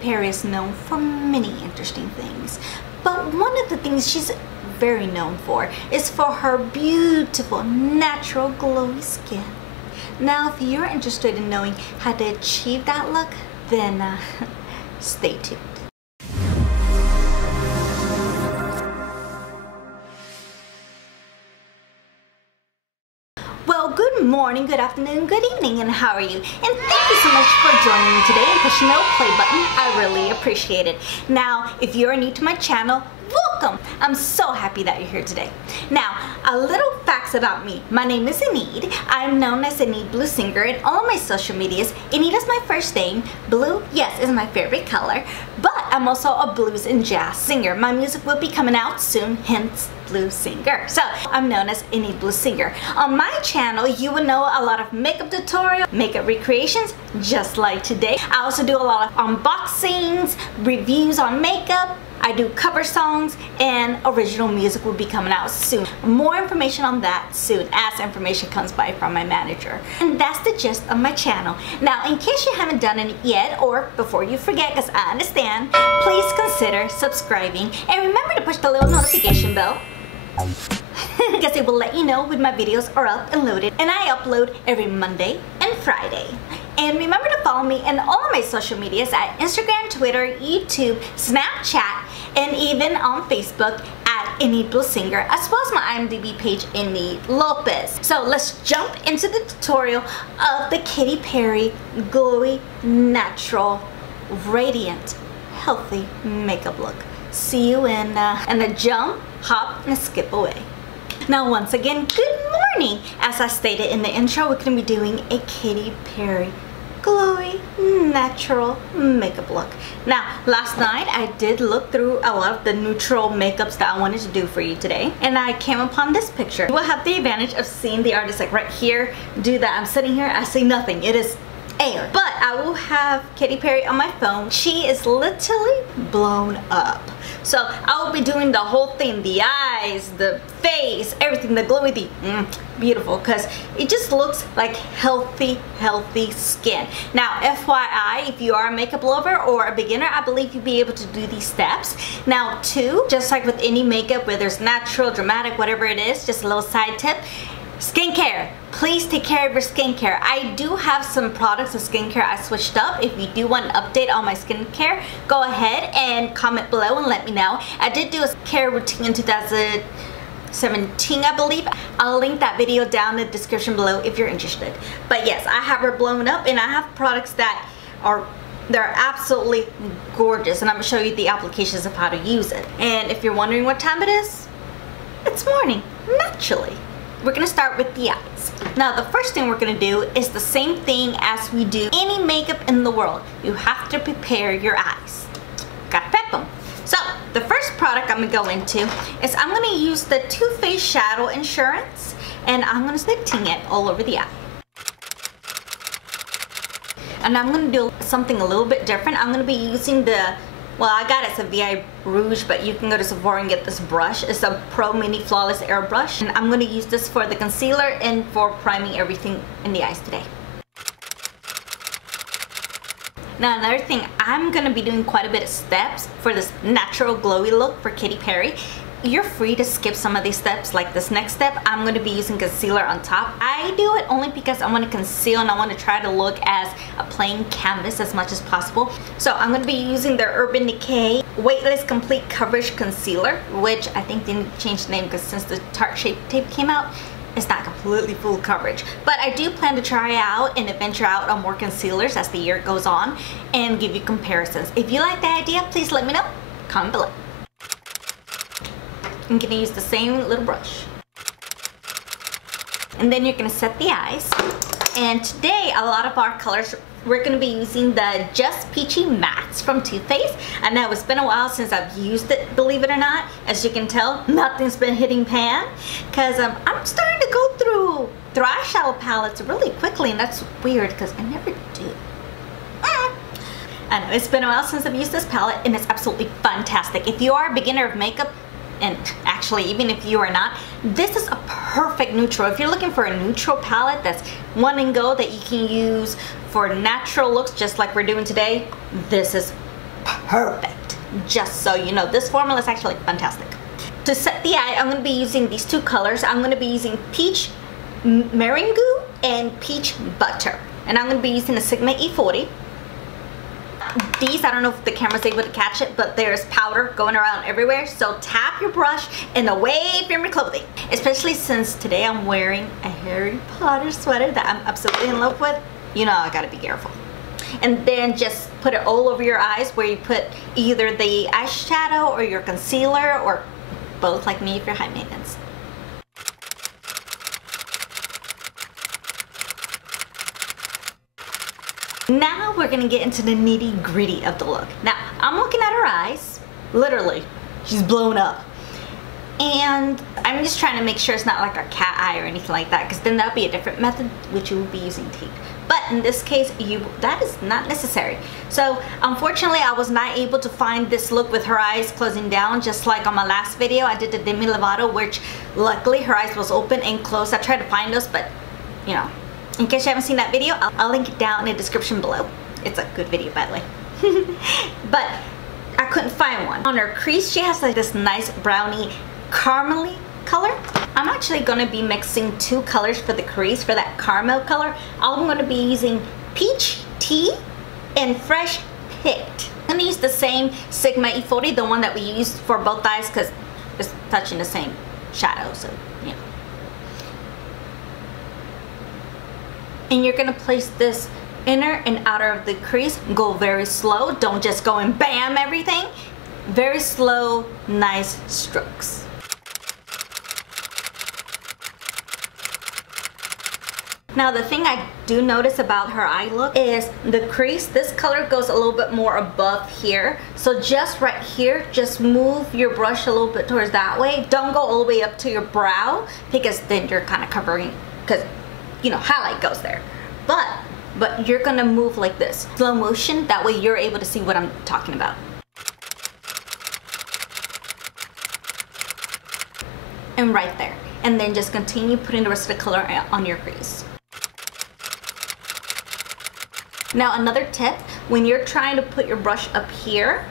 Perry is known for many interesting things, but one of the things she's very known for is for her beautiful, natural, glowy skin. Now, if you're interested in knowing how to achieve that look, then stay tuned. Well, good morning, good afternoon, good evening, and how are you? And thank you so much for joining me today and pushing the play button. I really appreciate it. Now, if you're new to my channel, welcome. I'm so happy that you're here today. Now, a little facts about me. My name is Enid. I'm known as Enidbluesinger in all of my social medias. Enid is my first name. Blue, yes, is my favorite color. But I'm also a blues and jazz singer. My music will be coming out soon, hence Blue Singer. So I'm known as Enidbluesinger. On my channel, you will know a lot of makeup tutorials, makeup recreations, just like today. I also do a lot of unboxings, reviews on makeup. I do cover songs, and original music will be coming out soon. More information on that soon as information comes by from my manager. And that's the gist of my channel. Now, in case you haven't done it yet, or before you forget, because I understand, please consider subscribing and remember to push the little notification bell because it will let you know when my videos are up and loaded, and I upload every Monday and Friday. And remember to follow me in all of my social medias at Instagram, Twitter, YouTube, Snapchat, and even on Facebook at Enidbluesinger, as well as my IMDb page, Enid Lopez. So let's jump into the tutorial of the Katy Perry glowy, natural, radiant, healthy makeup look. See you in a jump, hop, and skip away. Now, once again, good morning. As I stated in the intro, we're going to be doing a Katy Perry glowy, natural makeup look. Now, last night I did look through a lot of the neutral makeups that I wanted to do for you today, and I came upon this picture. You will have the advantage of seeing the artist like right here do that. I'm sitting here, I see nothing. It is air. But I will have Katy Perry on my phone. She is literally blown up. So I will be doing the whole thing, the eyes, the face, everything, the glowy, the beautiful, because it just looks like healthy skin. Now, FYI, if you are a makeup lover or a beginner, I believe you'll be able to do these steps. Now, too, just like with any makeup, whether it's natural, dramatic, whatever it is, just a little side tip. Skincare. Please take care of your skincare. I do have some products of skincare I switched up. If you do want an update on my skincare, go ahead and comment below and let me know. I did do a skincare routine in 2017, I believe. I'll link that video down in the description below if you're interested. But yes, I have her blown up, and I have products that they're absolutely gorgeous, and I'm gonna show you the applications of how to use it. And if you're wondering what time it is, it's morning, naturally. We're gonna start with the eyes. Now, the first thing we're gonna do is the same thing as we do any makeup in the world. You have to prepare your eyes. Gotta prep them. So, the first product I'm gonna go into is I'm gonna use the TooFaced Shadow Insurance, and I'm gonna start ting it all over the eye. And I'm gonna do something a little bit different. I'm gonna be using the, well, I got it, it's a VI Rouge, but you can go to Sephora and get this brush. It's a Pro Mini Flawless Airbrush. And I'm going to use this for the concealer and for priming everything in the eyes today. Now, another thing, I'm going to be doing quite a bit of steps for this natural glowy look for Katy Perry. You're free to skip some of these steps. Like this next step, I'm going to be using concealer on top. I do it only because I want to conceal and I want to try to look as a plain canvas as much as possible. So I'm going to be using the Urban Decay Weightless Complete Coverage Concealer, which I think didn't change the name because since the Tart Shape Tape came out, it's not completely full coverage. But I do plan to try out and venture out on more concealers as the year goes on and give you comparisons. If you like the idea, please let me know. Comment below. I'm going to use the same little brush. And then you're going to set the eyes. And today, a lot of our colors, we're going to be using the Just Peachy Mattes from TooFaced. I know it's been a while since I've used it, believe it or not. As you can tell, nothing's been hitting pan. Because I'm starting to go through eyeshadow palettes really quickly, and that's weird because I never do. I know, it's been a while since I've used this palette, and it's absolutely fantastic. If you are a beginner of makeup, and actually even if you are not, this is a perfect neutral. If you're looking for a neutral palette that's one and go that you can use for natural looks just like we're doing today, this is perfect. Just so you know, this formula is actually fantastic. To set the eye, I'm going to be using these two colors. I'm going to be using Peach Meringue and Peach Butter. And I'm going to be using a Sigma E40. These, I don't know if the camera's able to catch it, but there's powder going around everywhere. So tap your brush and away from your clothing. Especially since today I'm wearing a Harry Potter sweater that I'm absolutely in love with. You know I gotta be careful. And then just put it all over your eyes where you put either the eyeshadow or your concealer, or both, like me if you're high maintenance. Now we're gonna get into the nitty gritty of the look. Now, I'm looking at her eyes, literally, she's blown up. And I'm just trying to make sure it's not like a cat eye or anything like that, because then that'd be a different method, which you will be using tape. But in this case, that is not necessary. So unfortunately, I was not able to find this look with her eyes closing down, just like on my last video. I did the Demi Lovato, which luckily her eyes was open and closed. I tried to find those, but you know, in case you haven't seen that video, I'll link it down in the description below. It's a good video, by the way. But I couldn't find one. On her crease, she has like this nice brownie caramely color. I'm actually going to be mixing two colors for the crease for that caramel color. I'm going to be using Peach Tea and Fresh Picked. I'm going to use the same Sigma E40, the one that we used for both eyes, because it's touching the same shadow, so yeah. And you're gonna place this inner and outer of the crease. Go very slow. Don't just go and bam everything. Very slow, nice strokes. Now the thing I do notice about her eye look is the crease. This color goes a little bit more above here. So just right here, just move your brush a little bit towards that way. Don't go all the way up to your brow, because then you're kind of covering, because you know, highlight goes there. But you're gonna move like this, slow motion, that way you're able to see what I'm talking about. And right there. And then just continue putting the rest of the color on your crease. Now another tip, when you're trying to put your brush up here,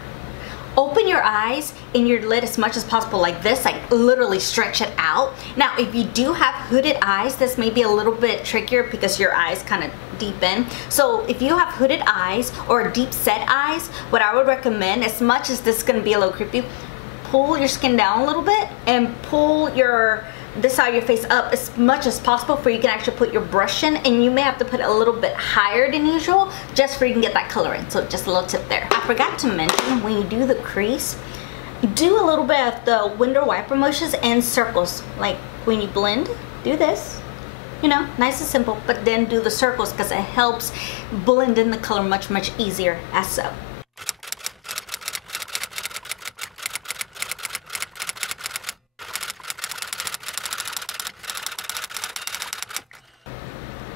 open your eyes and your lid as much as possible like this, like literally stretch it out. Now if you do have hooded eyes, this may be a little bit trickier because your eyes kind of deep in. So if you have hooded eyes or deep set eyes, what I would recommend, as much as this is going to be a little creepy, pull your skin down a little bit and pull this side of your face up as much as possible for you can actually put your brush in, and you may have to put it a little bit higher than usual just for you can get that color in. So just a little tip there. I forgot to mention, when you do the crease, do a little bit of the window wiper motions and circles. Like when you blend, do this, you know, nice and simple, but then do the circles because it helps blend in the color much easier as so.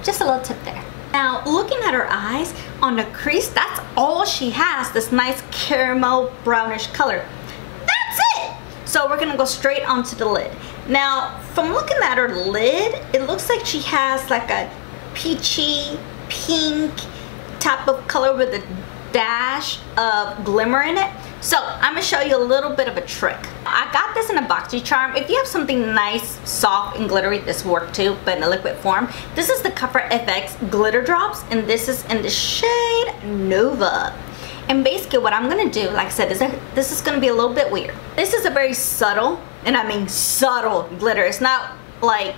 Just a little tip there. Now looking at her eyes, on the crease, that's all she has, this nice caramel brownish color. That's it! So we're gonna go straight onto the lid. Now from looking at her lid, it looks like she has like a peachy pink type of color with a dash of glimmer in it. So I'm gonna show you a little bit of a trick. I got this in a boxy charm. If you have something nice, soft, and glittery, this will work too, but in a liquid form. This is the CoverFX glitter drops, and this is in the shade Nova. And basically what I'm gonna do, like I said, this is gonna be a little bit weird. This is a very subtle, and I mean subtle glitter. It's not like,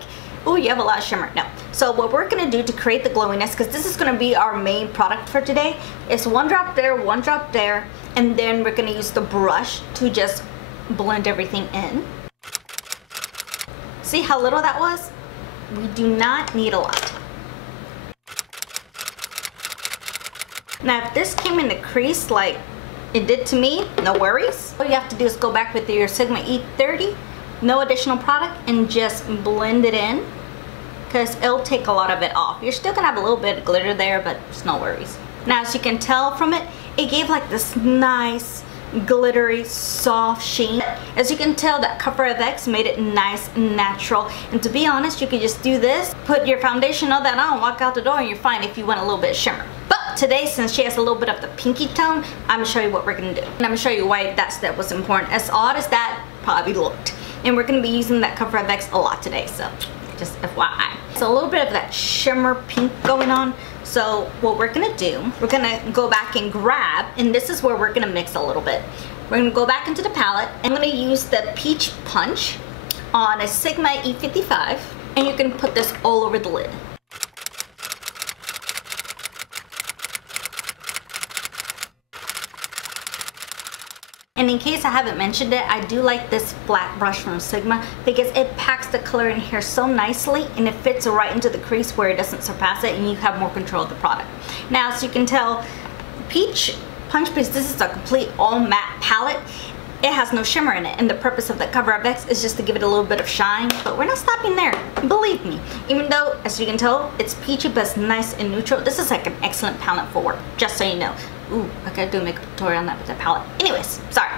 oh, you have a lot of shimmer. No. So what we're gonna do to create the glowiness, because this is gonna be our main product for today, is one drop there, and then we're gonna use the brush to just blend everything in. See how little that was? We do not need a lot. Now if this came in the crease like it did to me, no worries. All you have to do is go back with your Sigma E30, no additional product, and just blend it in, because it'll take a lot of it off. You're still gonna have a little bit of glitter there, but it's no worries. Now as you can tell from it, it gave like this nice glittery soft sheen. As you can tell, that CoverFX made it nice and natural, and to be honest, you could just do this, put your foundation, all that on, walk out the door, and you're fine if you want a little bit of shimmer. But today, since she has a little bit of the pinky tone, I'm gonna show you what we're gonna do. And I'm gonna show you why that step was important. As odd as that probably looked. And we're gonna be using that CoverFX a lot today, so just FYI. So a little bit of that shimmer pink going on. So what we're gonna do, we're gonna go back and grab, and this is where we're gonna mix a little bit. We're gonna go back into the palette. I'm gonna use the Peach Punch on a Sigma E55, and you can put this all over the lid. And in case I haven't mentioned it, I do like this flat brush from Sigma because it packs the color in here so nicely and it fits right into the crease where it doesn't surpass it, and you have more control of the product. Now, as you can tell, Peach Punch, because this is a complete all matte palette, it has no shimmer in it, and the purpose of the CoverFX is just to give it a little bit of shine, but we're not stopping there, believe me. Even though, as you can tell, it's peachy but it's nice and neutral, this is like an excellent palette for work, just so you know. Ooh, I gotta do a makeup tutorial on that with the palette. Anyways, sorry.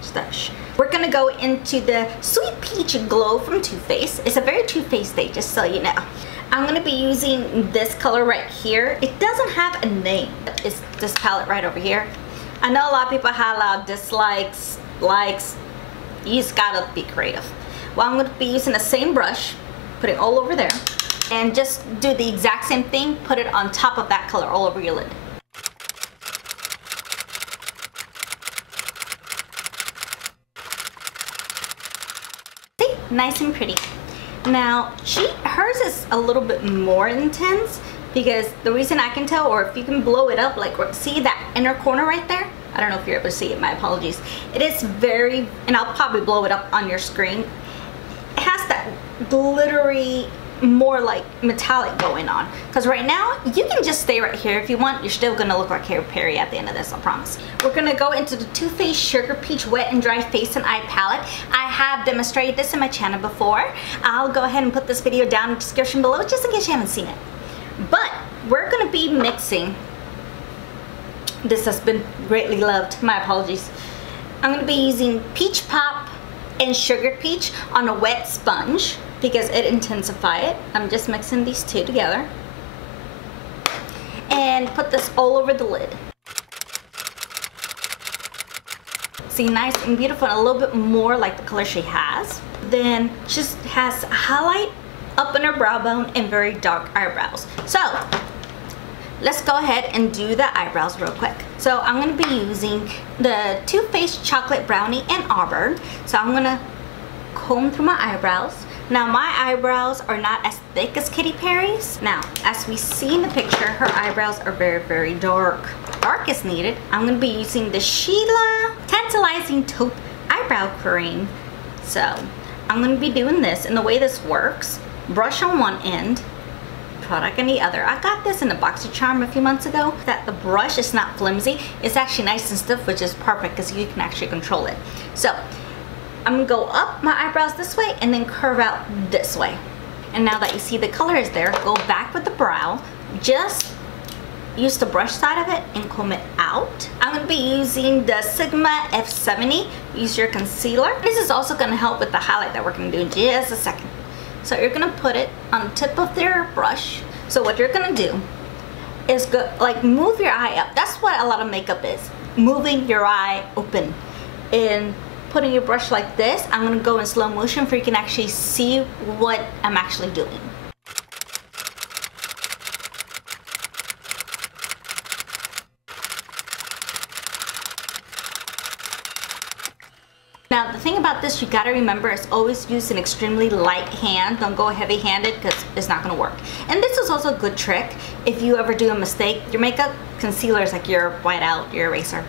Stush. We're gonna go into the Sweet Peach Glow from Too Faced. It's a very Too Faced day, just so you know. I'm gonna be using this color right here. It doesn't have a name. It's this palette right over here. I know a lot of people have a lot of dislikes, likes. You just gotta be creative. Well, I'm gonna be using the same brush, put it all over there, and just do the exact same thing. Put it on top of that color all over your lid. Nice and pretty. Now, hers is a little bit more intense because the reason I can tell, or if you can blow it up, like see that inner corner right there? I don't know if you're able to see it, my apologies. It is very, and I'll probably blow it up on your screen. It has that glittery, more like metallic going on. Because right now, you can just stay right here if you want. You're still gonna look like Harry Perry at the end of this, I promise. We're gonna go into the Too Faced Sugar Peach Wet and Dry Face and Eye Palette. I have demonstrated this in my channel before. I'll go ahead and put this video down in the description below just in case you haven't seen it. But we're gonna be mixing. This has been greatly loved, my apologies. I'm gonna be using Peach Pop and Sugar Peach on a wet sponge because it intensifies it. I'm just mixing these two together and put this all over the lid. See, nice and beautiful, and a little bit more like the color she has. Then she just has a highlight up in her brow bone and very dark eyebrows. So let's go ahead and do the eyebrows real quick. So I'm going to be using the Too Faced Chocolate Brownie and Auburn. So I'm going to comb through my eyebrows. Now, my eyebrows are not as thick as Katy Perry's. Now, as we see in the picture, her eyebrows are very, very dark. Dark is needed. I'm going to be using the Chella Tantalizing Taupe Eyebrow Cream. So, I'm going to be doing this, and the way this works, brush on one end, product on the other. I got this in a BoxyCharm a few months ago. That the brush is not flimsy. It's actually nice and stiff, which is perfect because you can actually control it. So, I'm gonna go up my eyebrows this way and then curve out this way. And now that you see the color is there, go back with the brow. Just use the brush side of it and comb it out. I'm gonna be using the Sigma F70. Use your concealer. This is also gonna help with the highlight that we're gonna do in just a second. So you're gonna put it on the tip of their brush. So what you're gonna do is go, like, move your eye up. That's what a lot of makeup is. Moving your eye open. And putting your brush like this, I'm gonna go in slow motion for you can actually see what I'm actually doing. Now, the thing about this, you gotta remember, is always use an extremely light hand. Don't go heavy-handed because it's not gonna work. And this is also a good trick if you ever do a mistake. Your makeup concealer is like your whiteout, your eraser.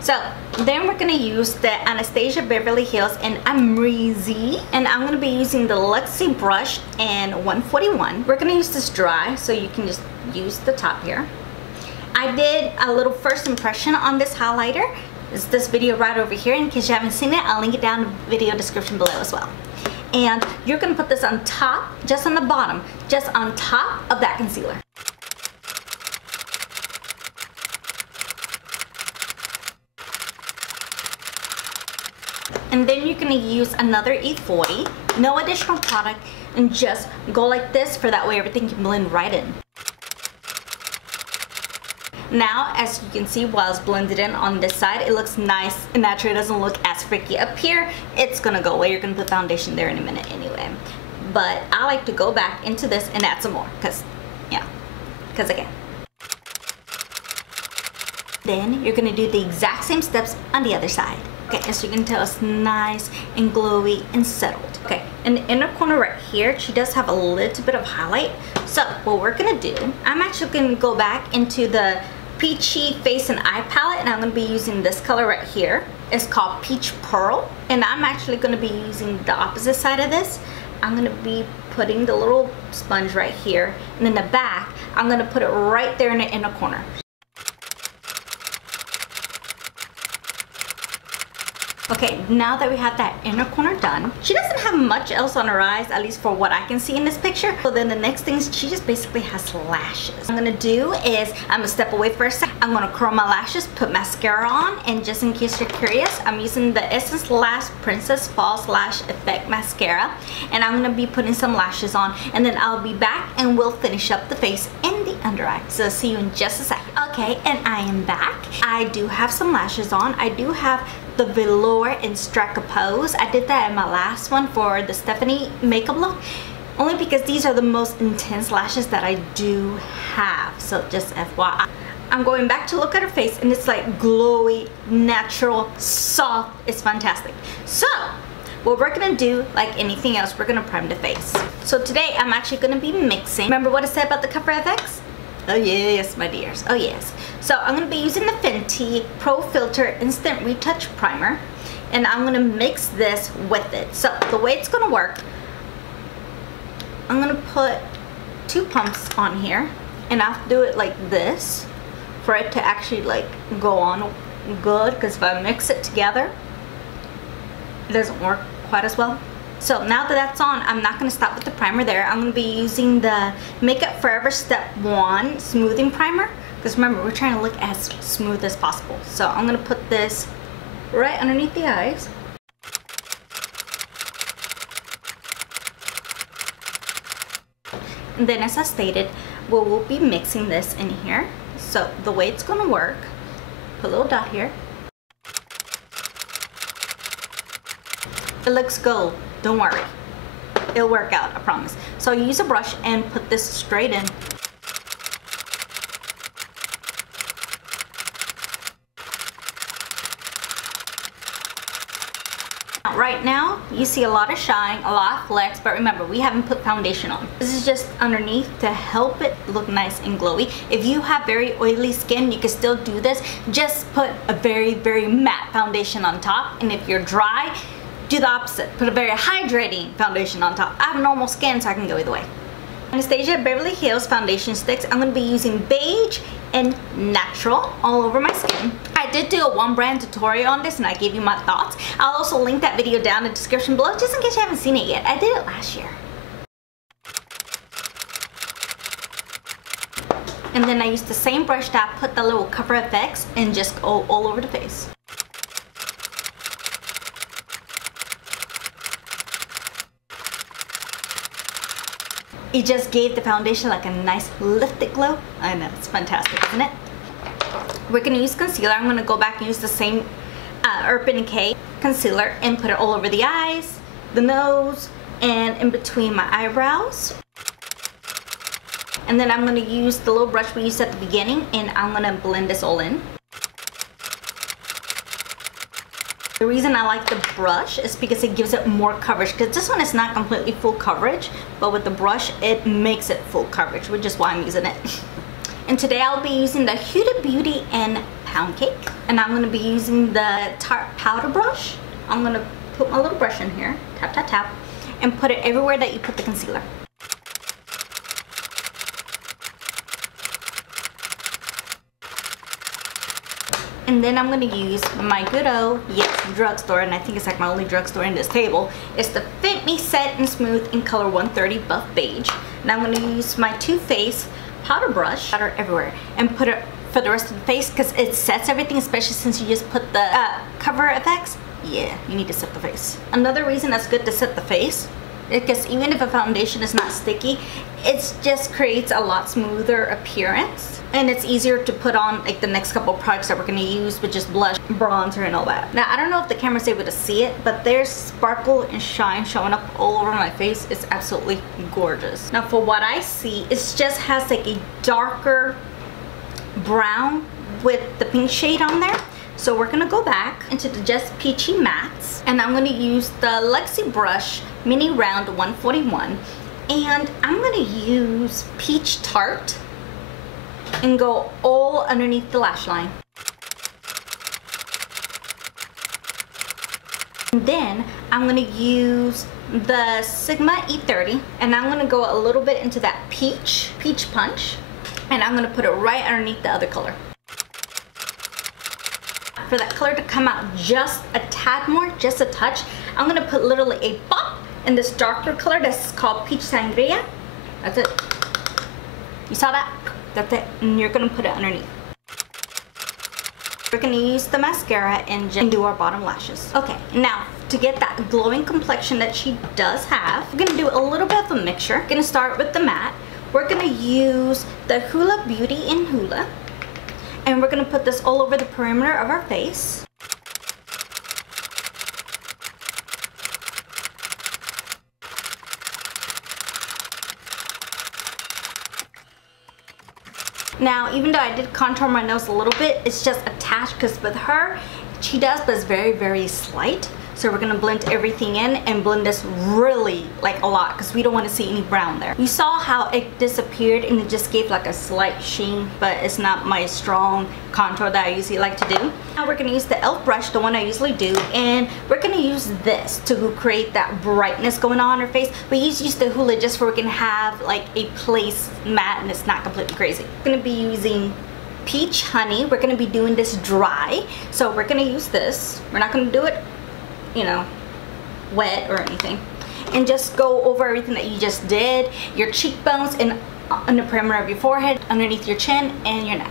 So then we're gonna use the Anastasia Beverly Hills and Amrezy, and I'm gonna be using the Luxie brush and 141. We're gonna use this dry, so you can just use the top here. I did a little first impression on this highlighter. It's this video right over here. In case you haven't seen it, I'll link it down in the video description below as well. And you're gonna put this on top, just on the bottom, just on top of that concealer. And then you're gonna use another E40, no additional product, and just go like this for that way everything can blend right in. Now, as you can see, while it's blended in on this side, it looks nice and natural. It doesn't look as freaky up here. It's gonna go away. You're gonna put foundation there in a minute anyway. But I like to go back into this and add some more, because again. Then you're gonna do the exact same steps on the other side. Okay, as you can tell, it's nice and glowy and settled. Okay, in the inner corner right here, she does have a little bit of highlight. So what we're gonna do, I'm actually gonna go back into the peachy face and eye palette, and I'm gonna be using this color right here. It's called Peach Pearl, and I'm actually gonna be using the opposite side of this. I'm gonna be putting the little sponge right here, and in the back, I'm gonna put it right there in the inner corner. Okay, now that we have that inner corner done, she doesn't have much else on her eyes, at least for what I can see in this picture. So then the next thing is she just basically has lashes. What I'm gonna do is, I'm gonna step away for a second. I'm gonna curl my lashes, put mascara on, and just in case you're curious, I'm using the Essence Lash Princess False Lash Effect Mascara. And I'm gonna be putting some lashes on, and then I'll be back and we'll finish up the face and the under eye. So see you in just a second. Okay, and I am back. I do have some lashes on. I do have the velour in Strike a Pose. I did that in my last one for the Stephanie makeup look, only because these are the most intense lashes that I do have. So just FYI. I'm going back to look at her face, and it's like glowy, natural, soft. It's fantastic. So what we're gonna do, like anything else, we're gonna prime the face. So today I'm actually gonna be mixing. Remember what I said about the CoverFX? Oh yes, my dears. Oh yes. So I'm going to be using the Fenty Pro Filter Instant Retouch Primer, and I'm going to mix this with it. So the way it's going to work, I'm going to put 2 pumps on here, and I have to do it like this for it to actually like go on good, because if I mix it together, it doesn't work quite as well. So now that that's on, I'm not going to stop with the primer there. I'm going to be using the Makeup Forever Step 1 Smoothing Primer. Because remember, we're trying to look as smooth as possible. So I'm going to put this right underneath the eyes. And then as I stated, we'll be mixing this in here. So the way it's going to work, put a little dot here. It looks gold. Don't worry, it'll work out, I promise. So use a brush and put this straight in. Right now, you see a lot of shine, a lot of flex, but remember, we haven't put foundation on. This is just underneath to help it look nice and glowy. If you have very oily skin, you can still do this. Just put a very, very matte foundation on top, and if you're dry, do the opposite. Put a very hydrating foundation on top. I have normal skin, so I can go either way. Anastasia Beverly Hills foundation sticks. I'm going to be using beige and natural all over my skin. I did do a one brand tutorial on this, and I gave you my thoughts. I'll also link that video down in the description below, just in case you haven't seen it yet. I did it last year. And then I used the same brush that I put the little CoverFX and just go all over the face. It just gave the foundation like a nice lifted glow. I know, it's fantastic, isn't it? We're gonna use concealer. I'm gonna go back and use the same Urban Decay concealer and put it all over the eyes, the nose, and in between my eyebrows. And then I'm gonna use the little brush we used at the beginning, and I'm gonna blend this all in. The reason I like the brush is because it gives it more coverage, because this one is not completely full coverage, but with the brush it makes it full coverage, which is why I'm using it. And today I'll be using the Huda Beauty and Pound Cake, and I'm going to be using the Tarte powder brush. I'm going to put my little brush in here, tap tap tap, and put it everywhere that you put the concealer. And then I'm going to use my good old, yes, drugstore, and I think it's like my only drugstore in this table. It's the Fit Me Set and Smooth in color 130 Buff Beige. And I'm going to use my TooFaced powder brush, powder everywhere, and put it for the rest of the face, because it sets everything, especially since you just put the CoverFX. Yeah, you need to set the face. Another reason that's good to set the face because even if a foundation is not sticky, it just creates a lot smoother appearance. And it's easier to put on like the next couple products that we're going to use, which is blush, bronzer, and all that. Now, I don't know if the camera's able to see it, but there's sparkle and shine showing up all over my face. It's absolutely gorgeous. Now, for what I see, it just has like a darker brown with the pink shade on there. So we're gonna go back into the Just Peachy Mattes, and I'm gonna use the Lexi brush Mini Round 141, and I'm gonna use Peach Tart and go all underneath the lash line. And then I'm gonna use the Sigma E30, and I'm gonna go a little bit into that peach punch, and I'm gonna put it right underneath the other color. For that color to come out just a tad more, just a touch, I'm gonna put literally a pop in this darker color that's called Peach Sangria. That's it. You saw that? That's it. And you're gonna put it underneath. We're gonna use the mascara and just do our bottom lashes. Okay, now to get that glowing complexion that she does have, we're gonna do a little bit of a mixture. We're gonna start with the matte. We're gonna use the Hula Beauty in Hula, and we're gonna put this all over the perimeter of our face. Now, even though I did contour my nose a little bit, it's just attached because with her, she does, but it's very, very slight. So we're gonna blend everything in and blend this really like a lot because we don't want to see any brown there. You saw how it disappeared and it just gave like a slight sheen, but it's not my strong contour that I usually like to do. Now we're gonna use the e.l.f. brush, the one I usually do, and we're gonna use this to create that brightness going on her face. We use the Hula just so we can have like a place matte and it's not completely crazy. I'm gonna be using Peach Honey. We're gonna be doing this dry, so we're gonna use this. We're not gonna do it, you know, wet or anything, and just go over everything that you just did, your cheekbones and on the perimeter of your forehead, underneath your chin and your neck.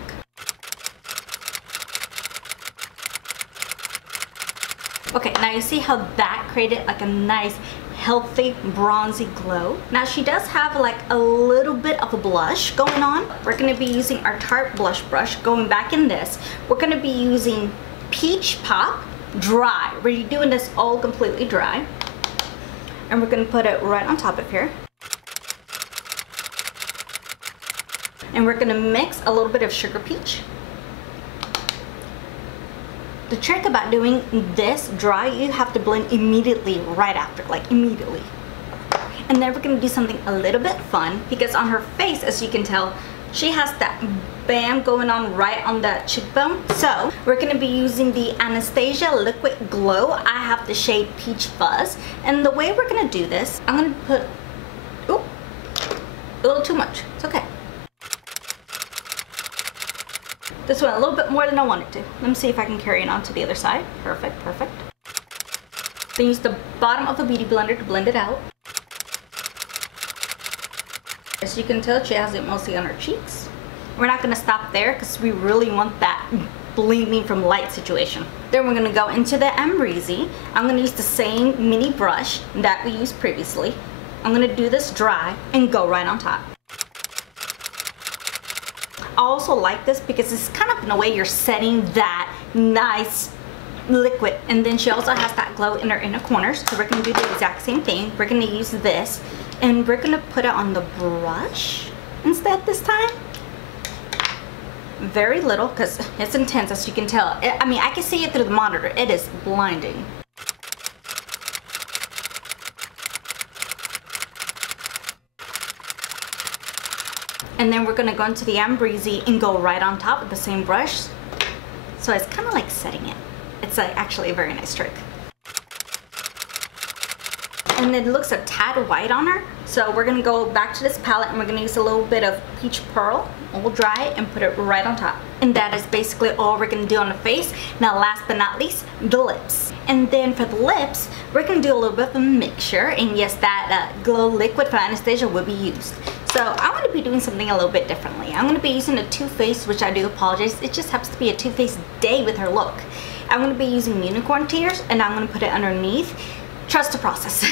Okay, now you see how that created like a nice healthy bronzy glow. Now she does have like a little bit of a blush going on. We're going to be using our Tarte blush brush, going back in this. We're going to be using Peach Pop dry. We're doing this all completely dry, and we're going to put it right on top of here, and we're going to mix a little bit of sugar peach. The trick about doing this dry, you have to blend immediately right after, like immediately. And then we're going to do something a little bit fun, because on her face, as you can tell, she has that bam going on right on that cheekbone. So we're going to be using the Anastasia Liquid Glow. I have the shade Peach Fuzz, and the way we're going to do this, I'm going to put, oh, a little too much. It's okay. This went a little bit more than I wanted to. Let me see if I can carry it on to the other side. Perfect, perfect. Then use the bottom of the Beauty Blender to blend it out. As you can tell, she has it mostly on her cheeks. We're not going to stop there because we really want that blending from light situation. Then we're going to go into the Amrezy. I'm going to use the same mini brush that we used previously. I'm going to do this dry and go right on top. I also like this because it's kind of in a way you're setting that nice liquid, and then she also has that glow in her inner corners. So we're going to do the exact same thing. We're going to use this, and we're going to put it on the brush instead this time. Very little because it's intense, as you can tell. I mean, I can see it through the monitor. It is blinding. And then we're going to go into the Amrezy and go right on top with the same brush. So it's kind of like setting it. It's actually a very nice trick. And it looks a tad white on her. So we're going to go back to this palette, and we're going to use a little bit of Peach Pearl, all dry, and put it right on top. And that is basically all we're going to do on the face. Now last but not least, the lips. And then for the lips, we're going to do a little bit of a mixture. And yes, that glow liquid from Anastasia will be used. So I'm going to be doing something a little bit differently. I'm going to be using a TooFaced, which I do apologize. It just happens to be a TooFaced day with her look. I'm going to be using unicorn tears, and I'm going to put it underneath. Trust the process.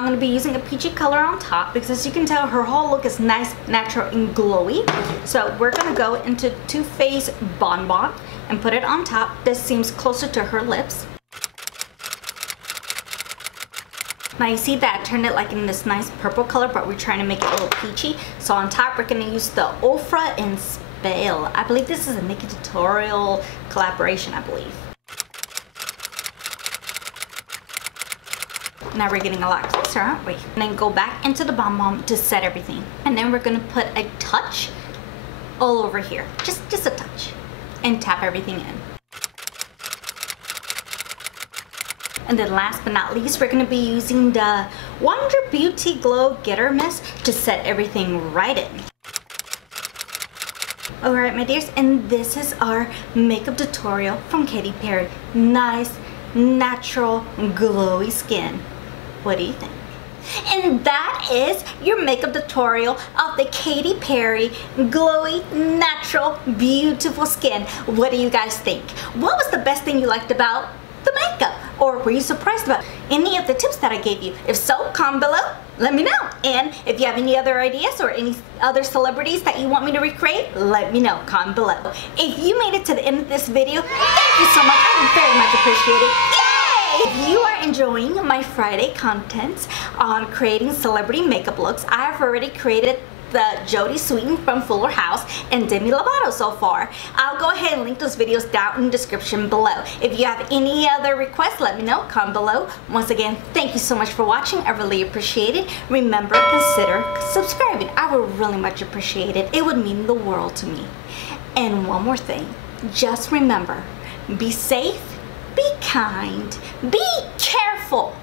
I'm going to be using a peachy color on top because as you can tell, her whole look is nice, natural, and glowy. So we're going to go into Too Faced Bon Bon and put it on top. This seems closer to her lips. Now you see that I turned it like in this nice purple color, but we're trying to make it a little peachy. So on top, we're going to use the Ofra and Spale. I believe this is a makeup tutorial collaboration, I believe. Now we're getting a lot closer, aren't we? And then go back into the Bon Bon to set everything. And then we're gonna put a touch all over here. Just a touch. And tap everything in. And then last but not least, we're gonna be using the Wonder Beauty Glow Getter Mist to set everything right in. Alright my dears, and this is our makeup tutorial from Katy Perry. Nice, natural, glowy skin. What do you think? And that is your makeup tutorial of the Katy Perry glowy, natural, beautiful skin. What do you guys think? What was the best thing you liked about the makeup? Or were you surprised about any of the tips that I gave you? If so, comment below. Let me know. And if you have any other ideas or any other celebrities that you want me to recreate, let me know. Comment below. If you made it to the end of this video, thank you so much. I very much appreciate it. Yay! If you are enjoying my Friday contents on creating celebrity makeup looks, I have already created the Jodie Sweetin from Fuller House and Demi Lovato so far. I'll go ahead and link those videos down in the description below. If you have any other requests, let me know. Comment below. Once again, thank you so much for watching. I really appreciate it. Remember, consider subscribing. I would really much appreciate it. It would mean the world to me. And one more thing, just remember, be safe, be kind, be careful.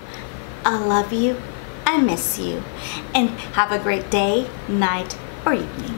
I love you. I miss you. And have a great day, night, or evening.